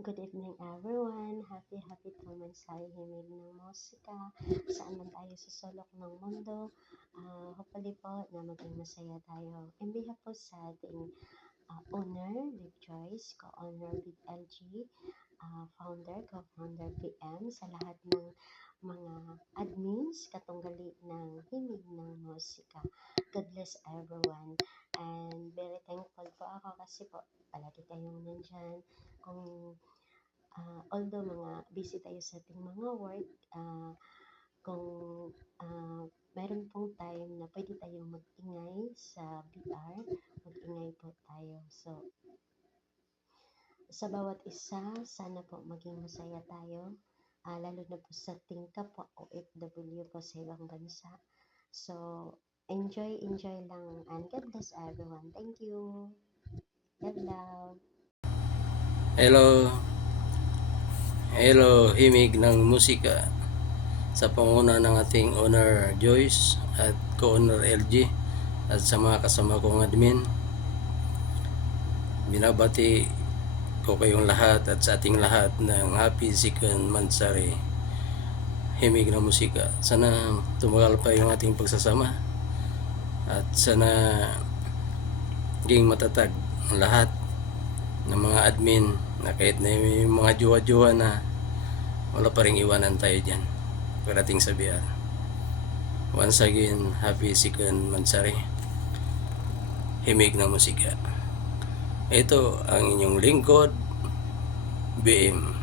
Good evening everyone. Happy naman sa himig ng musika. Saan man tayo sa sulok ng mundo. Hopefully po na maging masaya tayo. In behalf po sa ating owner with Joyce, co-owner with LG, founder, co-founder PM, sa lahat ng mga admins, katunggali ng himig ng musika. God bless everyone. And very thankful po ako kasi po palagi kayong nandyan. Kung although mga busy tayo sa ating mga work, kung meron pong time na pwede tayong mag-ingay sa VR, mag-ingay po tayo. So, sa bawat isa, sana po maging masaya tayo, lalo na po sa ating kapwa OFW po sa ibang bansa. So, enjoy lang, and God bless everyone. Thank you. Love. Hello, himig ng musika sa panguna ng ating owner Joyce at co-owner LG at sa mga kasama kong admin. Binabati ko kayong lahat at sa ating lahat ng happy second Mansari himig ng musika. Sana tumagal pa yung ating pagsasama at sana maging matatag ang lahat ng mga admin na kahit na yung mga jowa-jowa na wala pa rin iwanan tayo dyan pagdating sa BR. Once again, happy second Mansari himig ng musika. Ito ang inyong lingkod, BM.